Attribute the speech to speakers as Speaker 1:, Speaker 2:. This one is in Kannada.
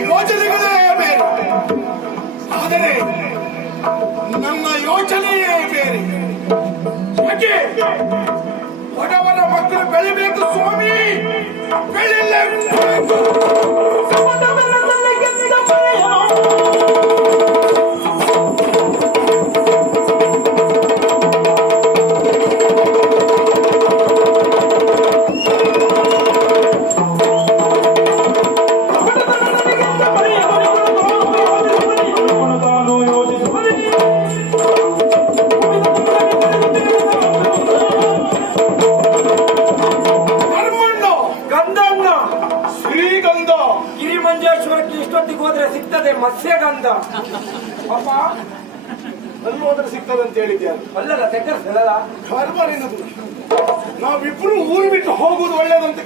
Speaker 1: ಯೋಜನೆಗಳೇ ಬೇರೆ. ಆದರೆ ನನ್ನ ಯೋಚನೆಯೇ ಬೇರೆ. ಯಾಕೆ? ಬಡವರ ಮಕ್ಕಳು ಬೆಳಿಬೇಕು ಸ್ವಾಮಿ.
Speaker 2: ಬೆಳಿಲ್ಲ
Speaker 1: ಶ್ರೀಗಂಧ.
Speaker 2: ಗಿರಿಮಂಜೇಶ್ವರಕ್ಕೆ ಇಷ್ಟೊತ್ತಿಗೆ ಹೋದ್ರೆ ಸಿಗ್ತದೆ ಮತ್ಸ್ಯಗಂಧ.
Speaker 1: ಪಾಪ ಅಲ್ಲಿ ಹೋದ್ರೆ ಸಿಗ್ತದೆ ಅಂತ ಹೇಳಿದ್ಯಾರು
Speaker 2: ಅಲ್ಲಲ್ಲ ತೆಕ್ಕರ್ಸಲ್ಲ
Speaker 1: ಕರ್ಮ ನಿನ್ನದು. ನಾವಿಬ್ರು ಊರು ಬಿಟ್ಟು ಹೋಗುದು ಒಳ್ಳೇದಂತ